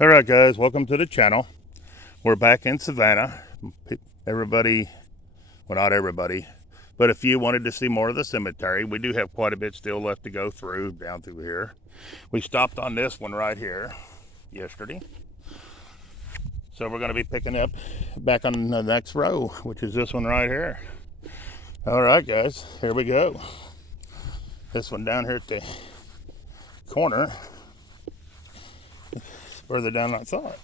Alright guys, welcome to the channel. We're back in Savannah. Everybody, well not everybody, but if you wanted to see more of the cemetery, we do have quite a bit still left to go through, down through here. We stopped on this one right here yesterday. So we're going to be picking up back on the next row, which is this one right here. Alright guys, here we go. This one down here at the corner. It's further down than I thought.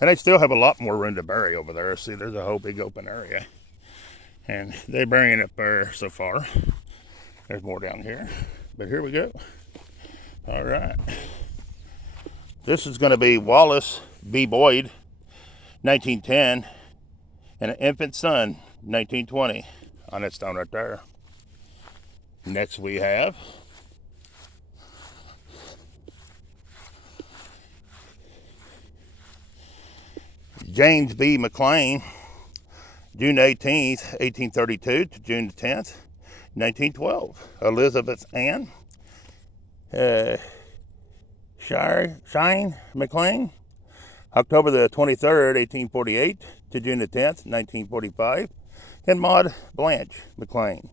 And they still have a lot more room to bury over there. See, there's a whole big open area. And they're burying up there so far. There's more down here. But here we go. All right. This is going to be Wallace B. Boyd, 1910, and an infant son, 1920, on that stone right there. Next we have James B. McLean, June 18th, 1832 to June 10th, 1912. Elizabeth Ann Shine McLean, October the 23rd, 1848 to June the 10th, 1945. And Maud Blanche McLean,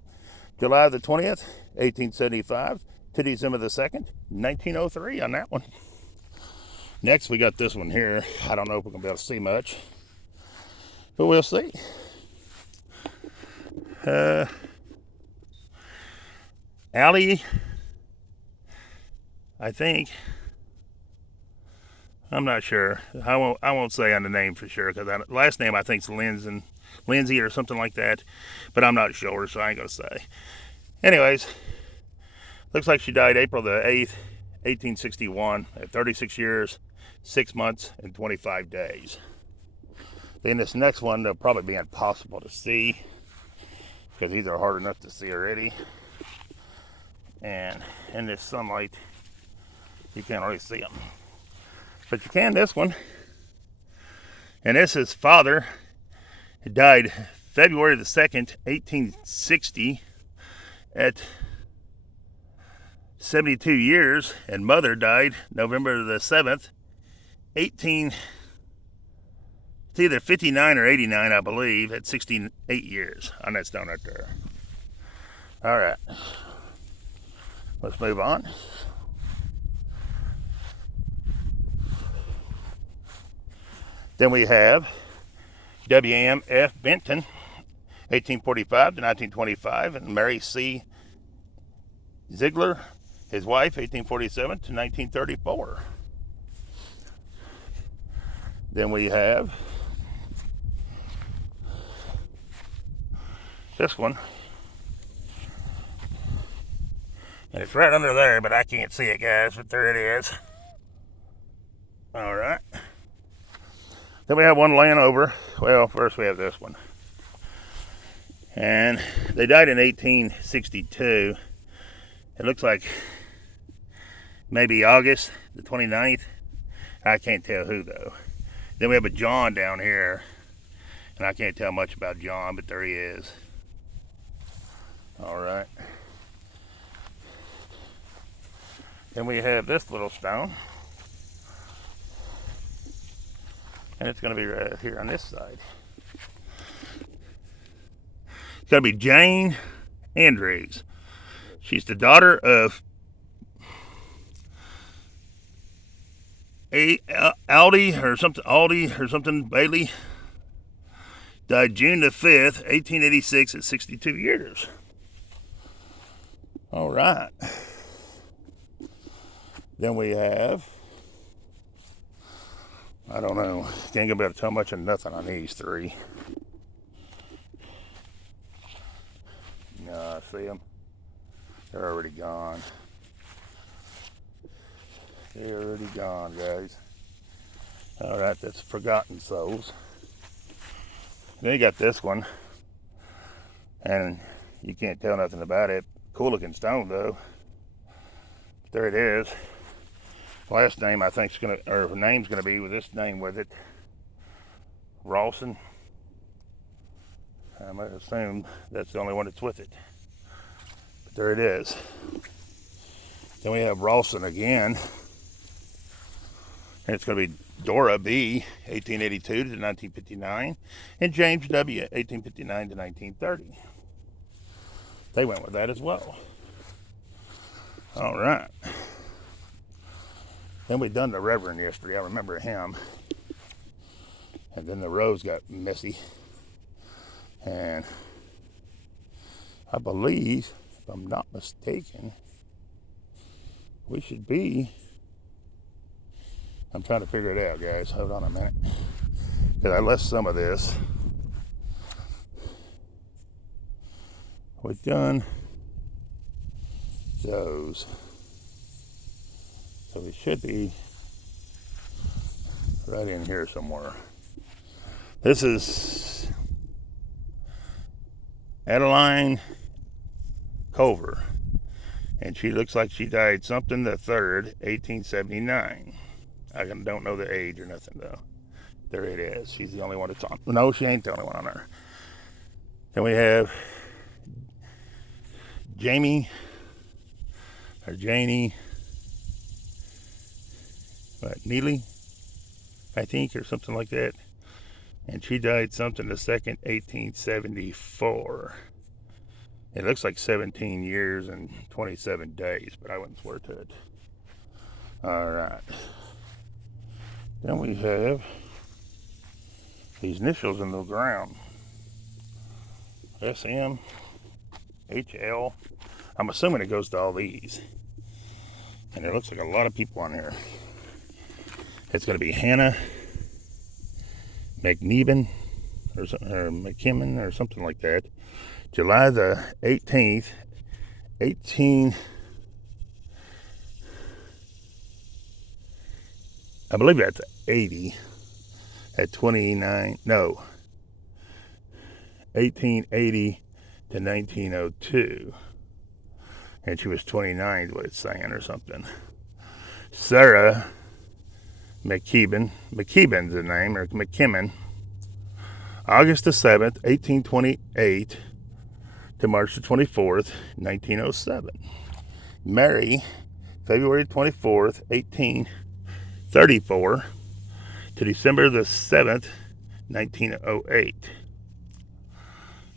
July the 20th, 1875 to December the 2nd, 1903 on that one. Next, we got this one here. I don't know if we're going to be able to see much, but we'll see. Allie, I think. I'm not sure. I won't say on the name for sure, because last name I think is Lindsay or something like that, but I'm not sure, so I ain't going to say. Anyways, looks like she died April the 8th, 1861 at 36 years, 6 months, and 25 days. Then this next one, they'll probably be impossible to see because these are hard enough to see already. And in this sunlight, you can't really see them. But you can this one. And this is father. He died February the 2nd, 1860 at 72 years, and mother died November the 7th, it's either 59 or 89, I believe, at 68 years on that stone right there. All right, let's move on. Then we have W.M.F. Benton, 1845 to 1925, and Mary C. Ziegler, his wife, 1847 to 1934. Then we have this one. And it's right under there, but I can't see it, guys, but there it is. All right. Then we have one laying over. Well, first we have this one. And they died in 1862. It looks like maybe August the 29th. I can't tell who, though. Then we have a John down here. And I can't tell much about John, but there he is. All right. Then we have this little stone. And it's going to be right here on this side. It's going to be Jane Andrews. She's the daughter of Aldi or something Bailey. Died June the 5th, 1886 at 62 years. All right. Then we have, I don't know, can't go about to tell much of nothing on these three. No, I see them. They're already gone. They're already gone, guys. All right, that's Forgotten Souls. Then you got this one, and you can't tell nothing about it. Cool looking stone, though. There it is. Last name I think is gonna, or name's gonna be with this name with it. Rawson. I might assume that's the only one that's with it. But there it is. Then we have Ralston again. And it's going to be Dora B, 1882 to 1959, and James W, 1859 to 1930. They went with that as well. All right. Then we done the Reverend yesterday. I remember him. And then the rows got messy. And I believe, if I'm not mistaken, we should be... I'm trying to figure it out, guys. Hold on a minute. Because I left some of this. We've done those. So we should be right in here somewhere. This is Adeline Culver. And she looks like she died something the 3rd, 1879. I don't know the age or nothing, though. There it is. She's the only one that's on. No, she ain't the only one on there. Then we have Janie, Neely, I think, or something like that. And she died something the 2nd, 1874. It looks like 17 years and 27 days, but I wouldn't swear to it. All right. Then we have these initials in the ground. SM, HL. I'm assuming it goes to all these. And there looks like a lot of people on here. It's going to be Hannah McNeeben or McKimmon or something like that. July the 18th, 18... I believe that's 80 at 29, no, 1880 to 1902. And she was 29 is what it's saying or something. Sarah McKeeben's the name, or McKimmon, August the 7th, 1828 to March the 24th, 1907. Mary, February 24th, 1834 to December the 7th, 1908.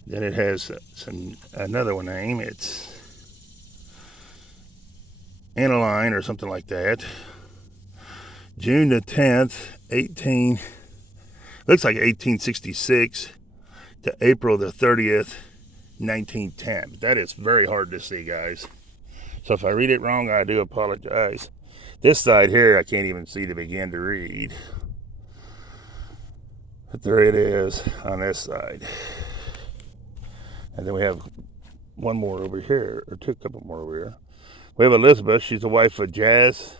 Then it has another one name. It's Aniline or something like that. June the 10th, looks like 1866 to April the 30th, 1910. That is very hard to see, guys. So if I read it wrong, I do apologize. This side here, I can't even see to begin to read. But there it is on this side. And then we have one more over here, or a couple more over here. We have Elizabeth. She's the wife of Jazz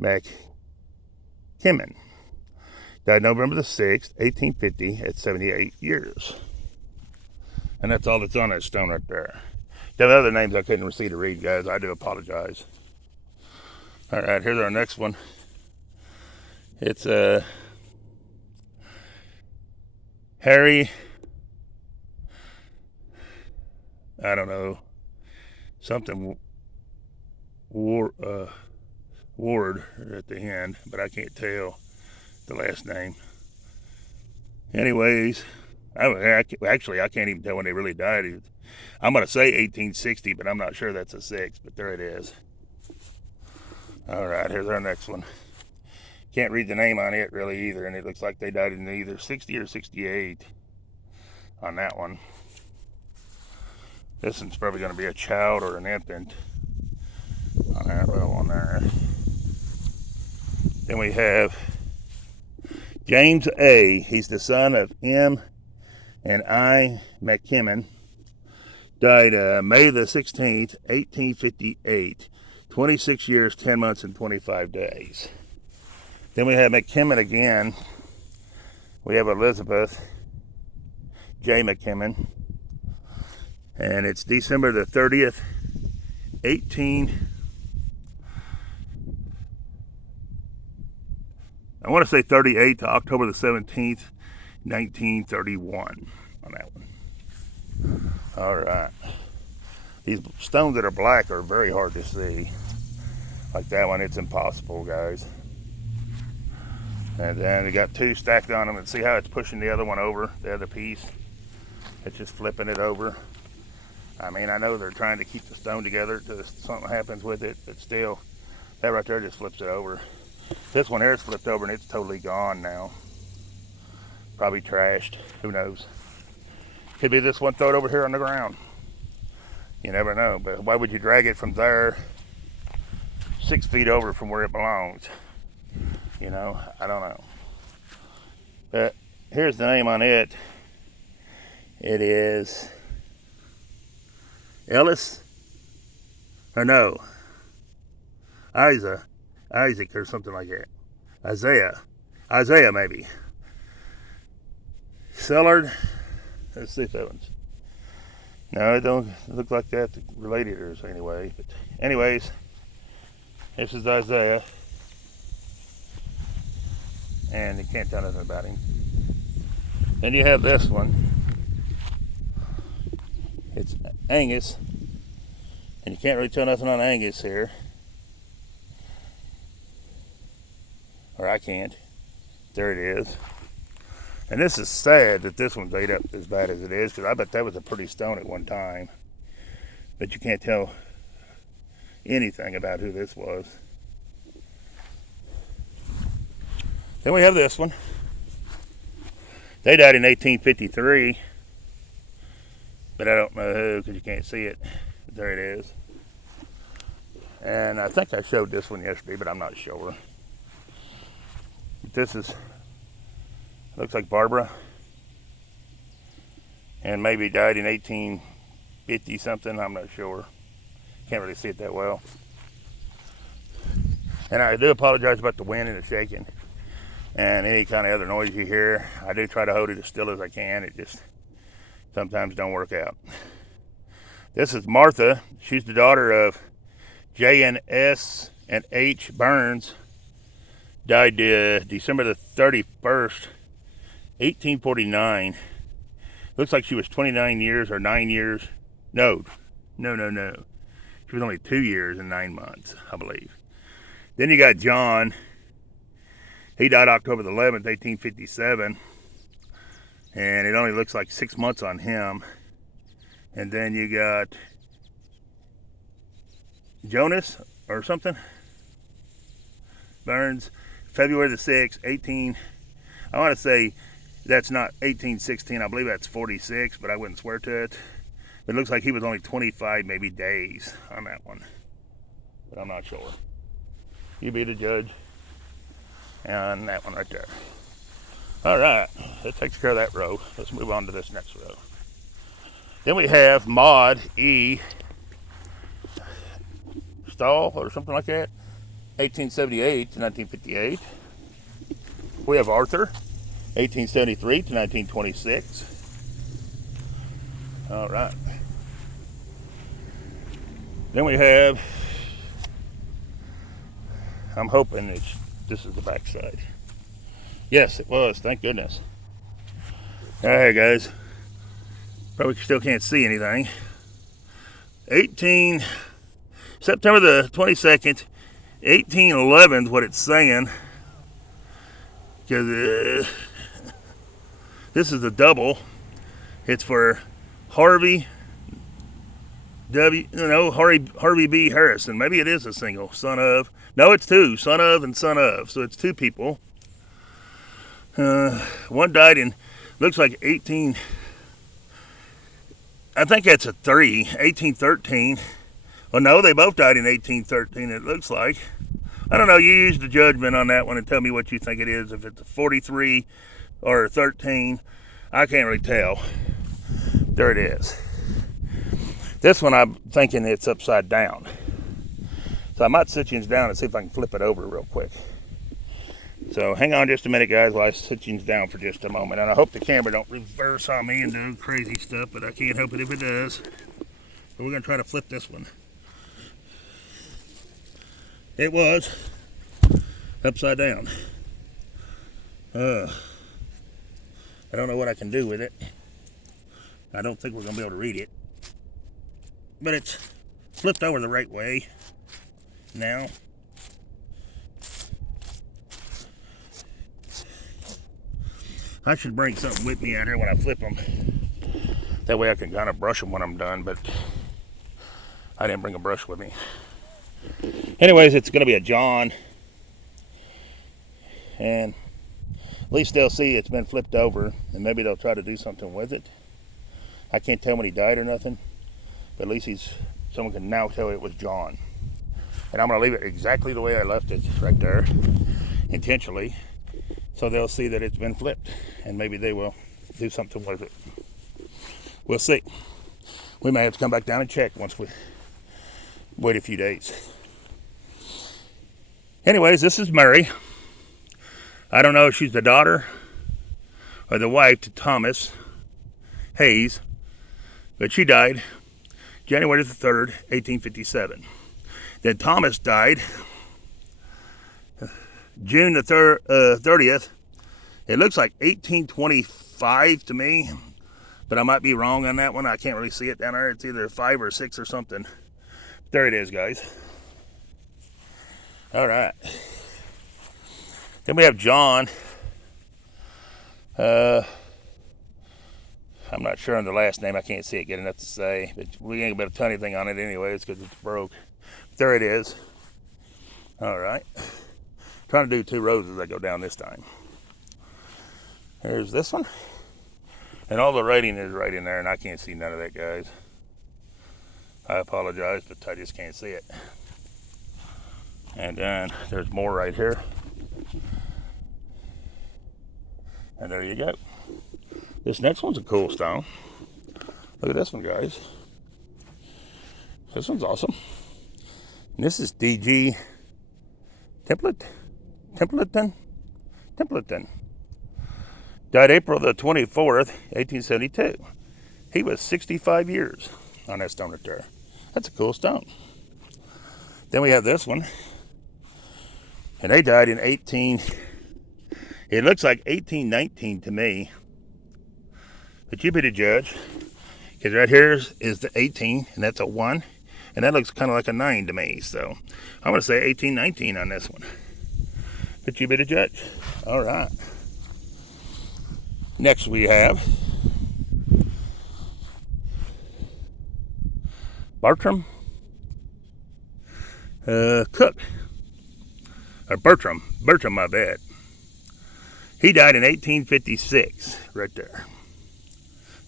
McKimmon. Died November the 6th, 1850 at 78 years. And that's all that's on that stone right there. The other names I couldn't see to read, guys. I do apologize. All right, here's our next one. It's Harry, I don't know, something Ward at the end, but I can't tell the last name. Anyways, I can't even tell when they really died. I'm going to say 1860, but I'm not sure that's a 6, but there it is. All right, here's our next one. Can't read the name on it really either, and it looks like they died in either 60 or 68 on that one. This one's probably going to be a child or an infant on that little one there. Then we have James A. He's the son of M. and I. McKimmon. Died May the 16th, 1858. 26 years, 10 months, and 25 days. Then we have McKimmon again. We have Elizabeth J. McKimmon. And it's December the 30th, I want to say 38 to October the 17th, 1931 on that one. All right. These stones that are black are very hard to see. Like that one, it's impossible, guys. And then you got two stacked on them, and see how it's pushing the other one over, the other piece? It's just flipping it over. I mean, I know they're trying to keep the stone together till something happens with it, but still, that right there just flips it over. This one here is flipped over and it's totally gone now. Probably trashed, who knows? Could be this one, throw it over here on the ground. You never know, but why would you drag it from there 6 feet over from where it belongs? You know, I don't know. But here's the name on it. It is Ellis, or no, Isaac or something like that. Isaiah maybe. Cellard. Let's see if that one's. No, it don't look like that related or anyway. But anyways, this is Isaiah, and you can't tell nothing about him. Then you have this one. It's Angus, and you can't really tell nothing on Angus here, or I can't. There it is. And this is sad that this one's ate up as bad as it is, because I bet that was a pretty stone at one time. But you can't tell anything about who this was. Then we have this one. They died in 1853, but I don't know who because you can't see it. But there it is. And I think I showed this one yesterday, but I'm not sure. But this is, looks like Barbara, and maybe died in 1850 something. I'm not sure. Can't really see it that well. And I do apologize about the wind and the shaking and any kind of other noise you hear. I do try to hold it as still as I can. It just sometimes don't work out. This is Martha. She's the daughter of J.N.S. and H. Burns. Died December the 31st, 1849. Looks like she was 29 years or 9 years. No. She was only 2 years and 9 months, I believe. Then you got John. He died October the 11th, 1857. And it only looks like 6 months on him. And then you got Jonas or something. Burns, February the 6th, I want to say that's not 1816. I believe that's 46, but I wouldn't swear to it. It looks like he was only 25 maybe days on that one, but I'm not sure. You be the judge on that one right there. All right, that takes care of that row. Let's move on to this next row. Then we have Maud E. Stahl or something like that, 1878 to 1958. We have Arthur, 1873 to 1926. All right. Then we have, I'm hoping this is the back side. Yes, it was, thank goodness. All right, guys. Probably still can't see anything. September the 22nd, 1811 is what it's saying. Because this is a double. It's for Harvey B. Harrison. Maybe it is a single. Son of. No, it's two. Son of and son of. So it's two people. One died in, looks like 18. I think that's a 1813. Well, no, they both died in 1813, it looks like. I don't know, you use the judgment on that one and tell me what you think it is. If it's a 43 or a 13, I can't really tell. There it is. This one I'm thinking it's upside down. So I might sit you down and see if I can flip it over real quick. So hang on just a minute, guys, while I sit you down for just a moment. And I hope the camera don't reverse on me and do crazy stuff, but I can't help it if it does. But we're going to try to flip this one. It was upside down. I don't know what I can do with it. I don't think we're going to be able to read it. but it's flipped over the right way now. I should bring something with me out here when I flip them. That way I can kind of brush them when I'm done, but I didn't bring a brush with me. Anyways, it's going to be a John. And at least they'll see it's been flipped over, and maybe they'll try to do something with it. I can't tell when he died or nothing, but at least someone can now tell it was John. And I'm going to leave it exactly the way I left it, right there, intentionally, so they'll see that it's been flipped, and maybe they will do something with it. We'll see. We may have to come back down and check once we wait a few days. Anyways, this is Mary. I don't know if she's the daughter or the wife to Thomas Hayes, but she died January the 3rd, 1857. Then Thomas died June the 30th. It looks like 1825 to me, but I might be wrong on that one. I can't really see it down there. It's either 5 or 6 or something. There it is, guys. All right. Then we have John. I'm not sure on the last name. I can't see it good enough to say, but we ain't able to tell anything on it anyways because it's broke. There it is. All right. Trying to do 2 rows as I go down this time. There's this one. And all the writing is right in there, and I can't see none of that, guys. I apologize, but I just can't see it. And then there's more right here. And there you go. This next one's a cool stone. Look at this one, guys. This one's awesome. And this is D.G. Templeton. Died April the 24th, 1872. He was 65 years on that stone right there. That's a cool stone. Then we have this one. And they died in it looks like 1819 to me. But you be the judge. Because right here is the 18, and that's a 1. And that looks kind of like a 9 to me. So I'm going to say 1819 on this one. But you be the judge. All right. Next we have Bartram Cook. Or Bertram, my bad. He died in 1856, right there,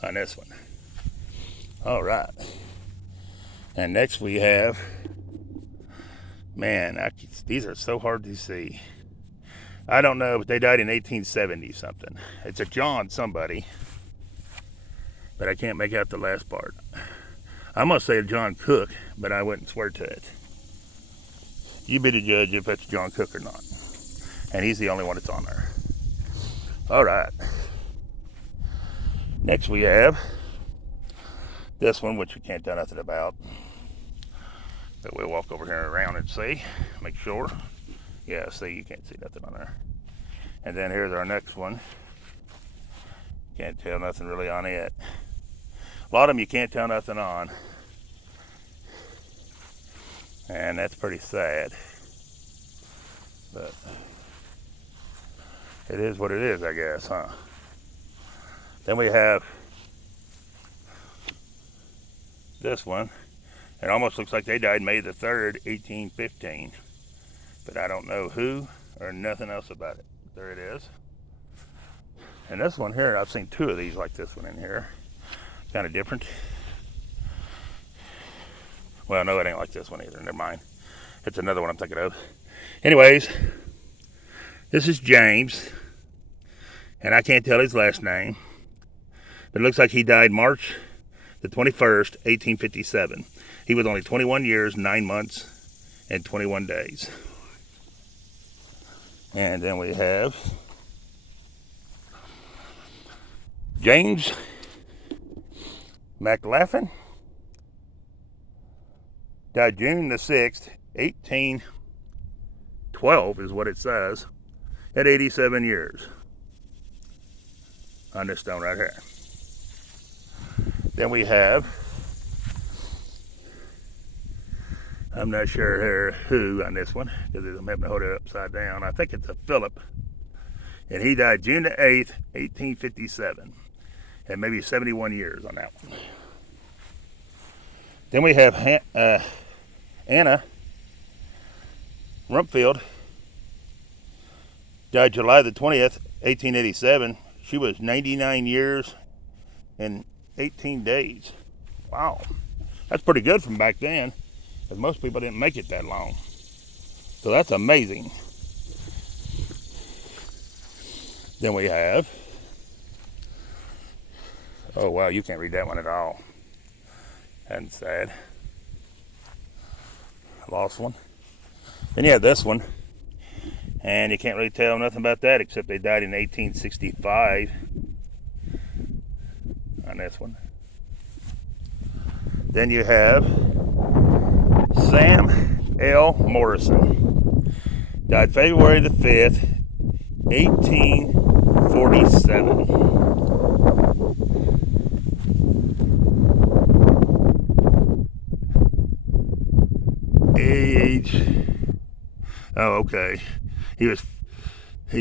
on this one. All right. And next we have, man, these are so hard to see. I don't know, but they died in 1870 something. It's a John somebody, but I can't make out the last part. I'm going to say a John Cook, but I wouldn't swear to it. You be the judge if it's John Cook or not. And he's the only one that's on there. All right. Next we have this one, which we can't tell nothing about. But we'll walk over here around and see. Make sure. Yeah, see, you can't see nothing on there. And then here's our next one. Can't tell nothing really on it. A lot of them you can't tell nothing on. And that's pretty sad. But it is what it is, I guess, huh? Then we have this one. It almost looks like they died May the 3rd, 1815. But I don't know who or nothing else about it. There it is. And this one here, I've seen 2 of these like this one in here. Kind of different. Well, no, it ain't like this one either. Never mind. It's another one I'm thinking of. Anyways, this is James. And I can't tell his last name. But it looks like he died March the 21st, 1857. He was only 21 years, 9 months, and 21 days. And then we have James McLaughlin. Died June the 6th, 1812 is what it says, at 87 years. On this stone right here. Then we have I'm not sure who on this one because I'm having to hold it upside down. I think it's a Philip. And he died June the 8th, 1857. And maybe 71 years on that one. Then we have Anna Rumpfield. Died July the 20th, 1887. She was 99 years and 18 days. Wow. That's pretty good from back then, because most people didn't make it that long. So that's amazing. Then we have, oh wow, you can't read that one at all. That's sad. I lost one. Then you have this one, and you can't really tell nothing about that except they died in 1865 on this one. Then you have Sam L. Morrison. Died February the 5th, 1847. Age. Oh, okay. He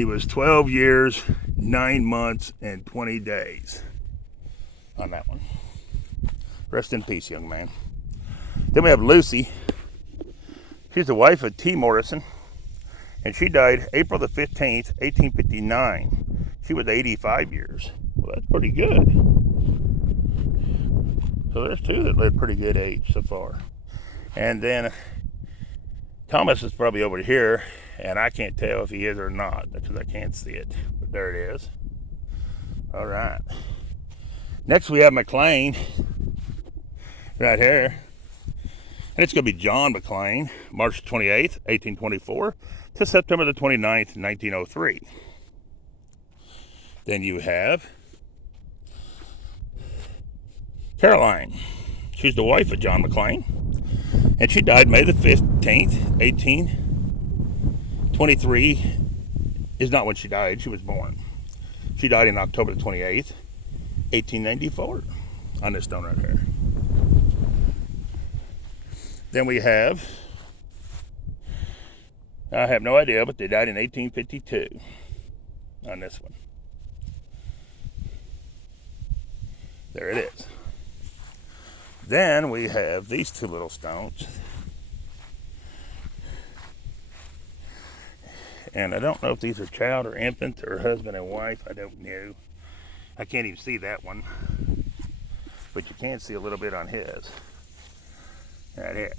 was 12 years, 9 months, and 20 days on that one. Rest in peace, young man. Then we have Lucy. She's the wife of T. Morrison, and she died April the 15th, 1859. She was 85 years. Well, that's pretty good. So there's two that lived pretty good age so far. And then Thomas is probably over here, and I can't tell if he is or not because I can't see it. But there it is. All right. Next we have McLean right here. And it's going to be John McLean, March 28th, 1824 to September the 29th, 1903. Then you have Caroline. She's the wife of John McLean. And she died May the 15th, 1823. Is not when she died. She was born. She died in October the 28th, 1894 on this stone right here. Then we have, I have no idea, but they died in 1852 on this one. There it is. Then we have these two little stones. And I don't know if these are child or infant or husband and wife. I don't know. I can't even see that one. But you can see a little bit on his. Right here.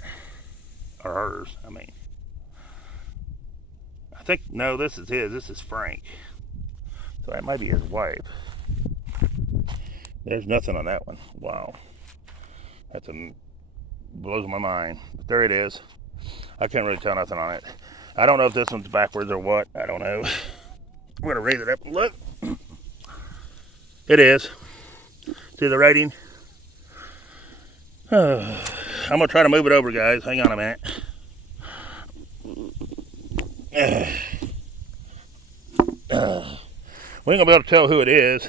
Or hers, I mean. I think, no, this is his. This is Frank. So that might be his wife. There's nothing on that one. Wow. That's blows my mind. But there it is. I can't really tell nothing on it. I don't know if this one's backwards or what. I don't know. I'm going to raise it up and look. It is. See the writing? I'm going to try to move it over, guys. Hang on a minute. We ain't going to be able to tell who it is.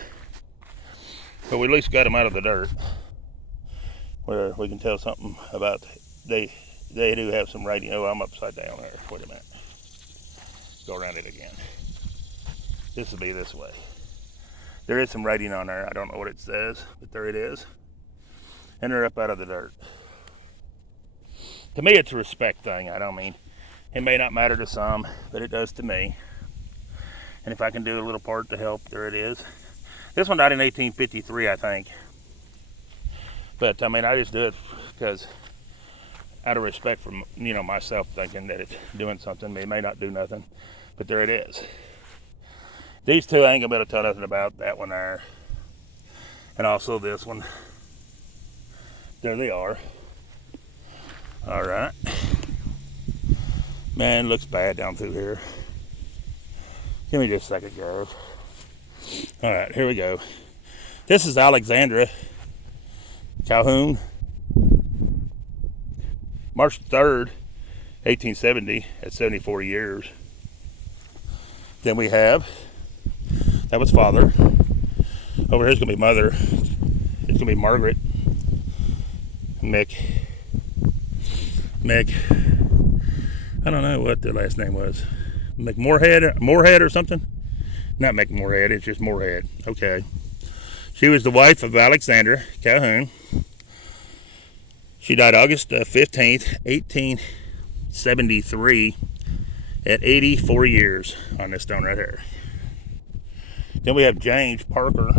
But we at least got him out of the dirt. Where we can tell something about, they do have some writing. Oh, I'm upside down there. Wait a minute. Go around it again. This will be this way. There is some writing on there. I don't know what it says, but there it is. And they're up out of the dirt. To me, it's a respect thing. I don't mean, it may not matter to some, but it does to me. And if I can do a little part to help, there it is. This one died in 1853, I think. But I mean, I just do it because out of respect for, you know, myself, thinking that it's doing something. It may not do nothing, but there it is. These two I ain't gonna be able to tell nothing about. That one there, and also this one. There they are. All right. Man, it looks bad down through here. Give me just a second, guys. All right, here we go. This is Alexandra Calhoun, March 3rd, 1870, at 74 years. Then we have, that was father. Over here's going to be mother. It's going to be Margaret I don't know what their last name was. Moorhead or something? Not McMoorhead, it's just Moorhead. Okay. She was the wife of Alexander Calhoun. She died August 15th, 1873 at 84 years on this stone right here. Then we have James Parker,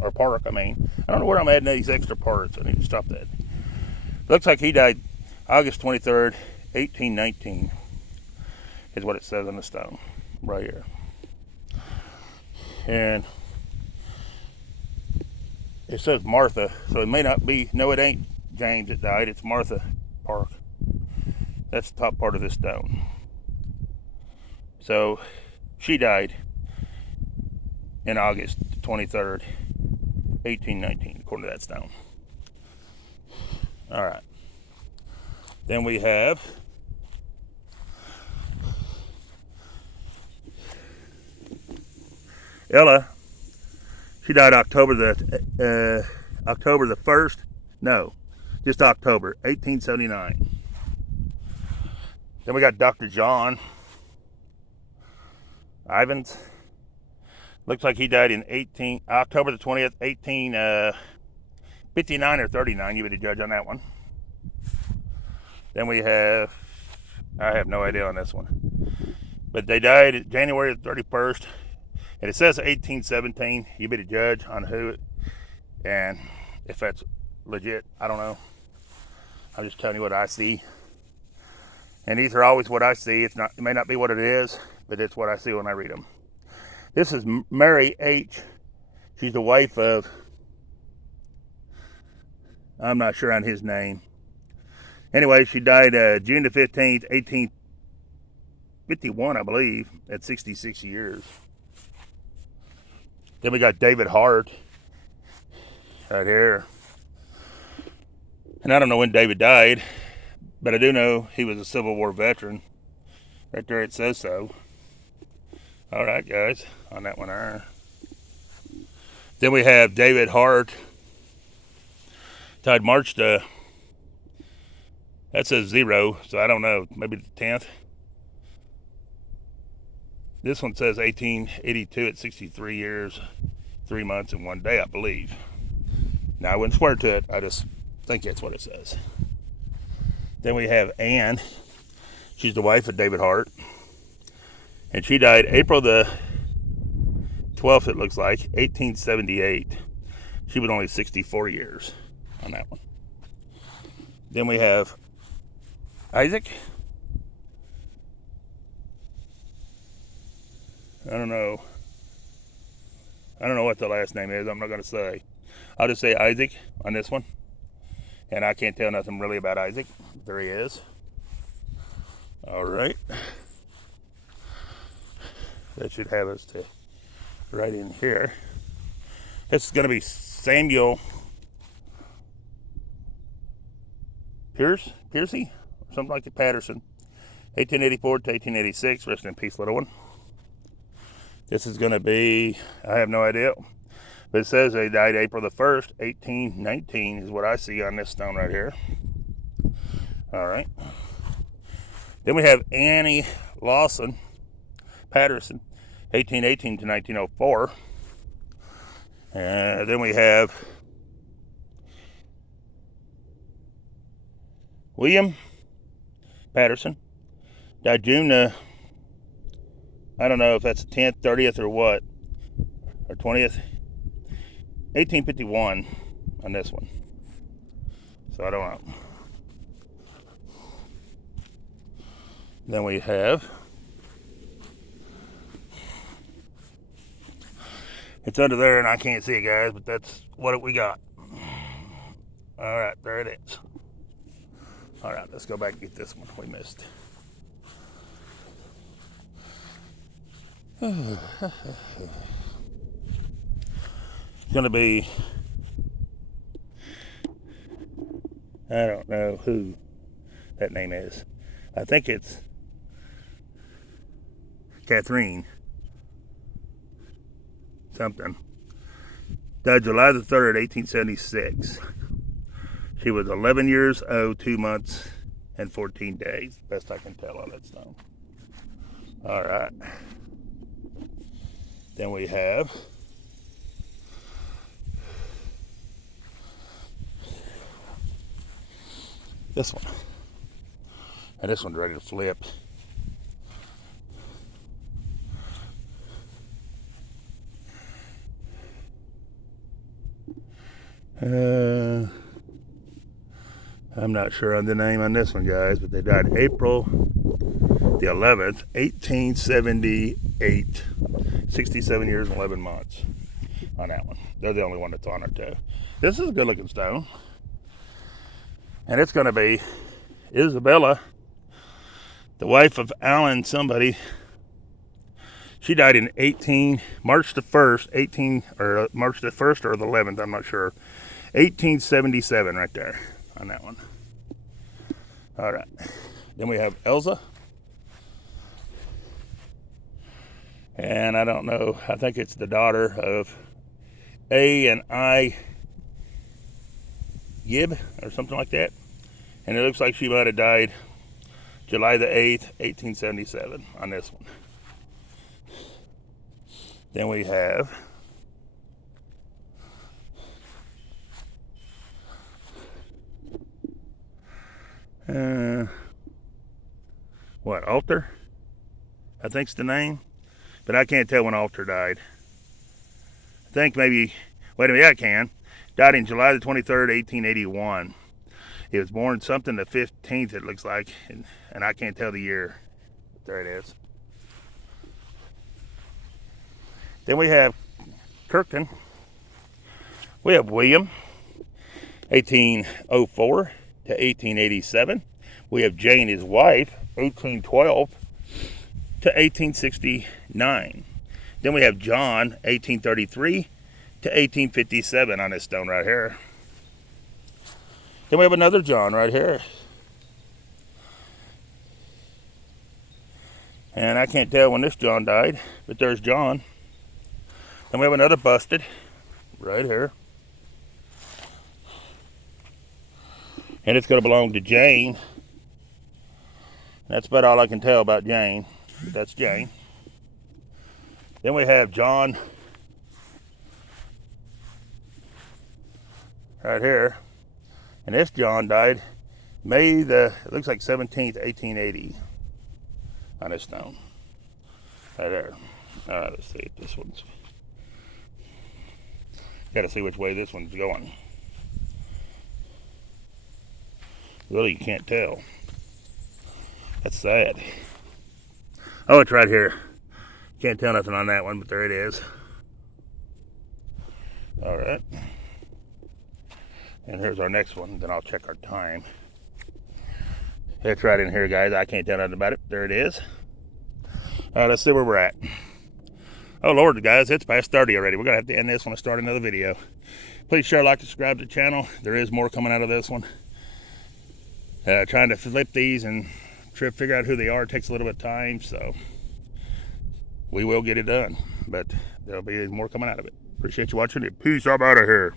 or Park, I mean. I don't know where I'm adding these extra parts. I need to stop that. Looks like he died August 23rd, 1819 is what it says on the stone right here. And it says Martha, so it may not be, no, it ain't James that died, it's Martha Park. That's the top part of this stone. So she died in August 23rd, 1819, according to that stone. All right. Then we have Ella. She died October the 1st. No, just October 1879. Then we got Dr. John Ivans. Looks like he died in October the 20th, 1859 or 39. You be the judge on that one. Then we have, I have no idea on this one, but they died January 31st, and it says 1817. You be the judge on who, and if that's legit, I don't know. I'm just telling you what I see, and these are always what I see. It may not be what it is, but it's what I see when I read them. This is Mary H. She's the wife of, I'm not sure on his name. Anyway, she died June the 15th, 1851, I believe, at 66 years. Then we got David Hart right here. And I don't know when David died, but I do know he was a Civil War veteran. Right there it says so. All right, guys, on that one there. Then we have David Hart. Died March the, that says 0, so I don't know, maybe the 10th. This one says 1882 at 63 years, 3 months, and 1 day, I believe. Now, I wouldn't swear to it, I just think that's what it says. Then we have Anne. She's the wife of David Hart. And she died April the 12th, it looks like, 1878. She was only 64 years on that one. Then we have Isaac. I don't know what the last name is. I'm not going to say. I'll just say Isaac on this one. And I can't tell nothing really about Isaac. There he is. All right. That should have us to right in here. This is going to be Samuel Piercy, or something like that, Patterson, 1884 to 1886. Rest in peace, little one. This is going to be, I have no idea, but it says they died April the 1st, 1819 is what I see on this stone right here. All right. Then we have Annie Lawson Patterson, 1818 to 1904. Then we have William Patterson, died June, I don't know if that's the 10th, 30th, or what, or 20th, 1851 on this one. So I don't know. Then we have, it's under there and I can't see it, guys, but that's what we got. All right, there it is. All right, let's go back and get this one we missed. It's going to be, I don't know who that name is. I think it's Catherine something. Died July the 3rd, 1876. She was 11 years old, 2 months, and 14 days, best I can tell on that stone. All right. Then we have this one. And this one's ready to flip. I'm not sure on the name on this one, guys, but they died April the 11th, 1878. 67 years and 11 months on that one. They're the only one that's on it, too. This is a good looking stone. And it's going to be Isabella, the wife of Alan somebody. She died in March the 1st, March the 1st or the 11th, I'm not sure. 1877 right there on that one. All right. Then we have Elsa. And I don't know, I think it's the daughter of A and I Gibb or something like that. And it looks like she might have died July the 8th, 1877 on this one. Then we have Alter? I think's the name. But I can't tell when Alter died. I think maybe, wait a minute, I can. Died in July the 23rd, 1881. He was born something the 15th, it looks like. And I can't tell the year. But there it is. Then we have Kirkton. We have William, 1804 to 1887. We have Jane, his wife, 1812 to 1869. Then we have John, 1833 to 1857 on this stone right here. Then we have another John right here. And I can't tell when this John died, but there's John. Then we have another busted right here. And it's going to belong to Jane. That's about all I can tell about Jane. But that's Jane. Then we have John right here. And this John died May the, it looks like 17th, 1880 on this stone. Right there. All right, let's see if this one's, got to see which way this one's going. Really, you can't tell. That's sad. Oh, it's right here. Can't tell nothing on that one, but there it is. All right. And here's our next one. Then I'll check our time. It's right in here, guys. I can't tell nothing about it. There it is. All right, let's see where we're at. Oh, Lord, guys, it's past 30 already. We're going to have to end this one and start another video. Please share, like, subscribe to the channel. There is more coming out of this one. Trying to flip these and figure out who they are takes a little bit of time, so we will get it done. But there'll be more coming out of it. Appreciate you watching it. Peace. I'm out of here.